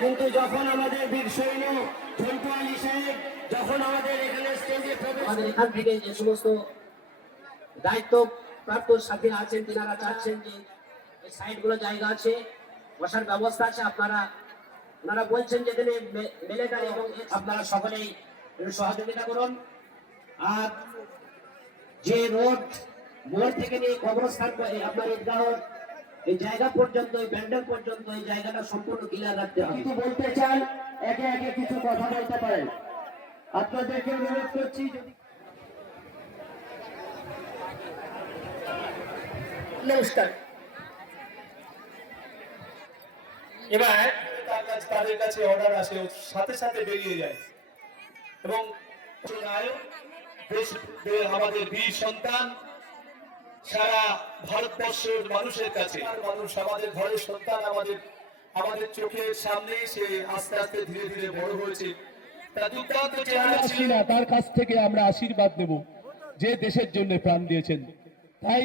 কিন্তু যখন আমাদের বীর সৈন্য ঝন্টু আলী সাহেব যখন আমাদের এখানে স্টেজে আমাদের এখান থেকে যে সমস্ত দায়িত্ব প্রাপ্ত সাথীরা আছেন তিনারা চাচ্ছেন যে এই সাইডগুলো জায়গা আছে, বসার ব্যবস্থা আছে, ওনারা বলছেন যে মিলিটারি এবং আপনারা সকলেই সহযোগিতা করুন। আর যে রোড মোড় থেকে নিয়ে কবরস্থান আপনার ঈদগাহ এই জায়গা পর্যন্ত, এই প্যান্ডেল পর্যন্ত এই জায়গাটা সম্পূর্ণ ক্লিয়ার রাখতে হবে। কিছু বলতে চান একে একে কিছু কথা বলতে পারেন, আপনাদেরকে অনুরোধ করছি। যদি নমস্কার। এবার তাদের কাছে অর্ডার আসে, সাথে সাথে বেরিয়ে যায় এবং আমাদের বীর সন্তান সারা ভারতবর্ষের মানুষের কাছে, মানুষ আমাদের ঘরের সন্তান, আমাদের চোখের সামনে সে আস্তে আস্তে ধীরে ধীরে বড় হয়েছে। তার কাছ থেকে আমরা আশীর্বাদ নেব যে দেশের জন্য প্রাণ দিয়েছেন। তাই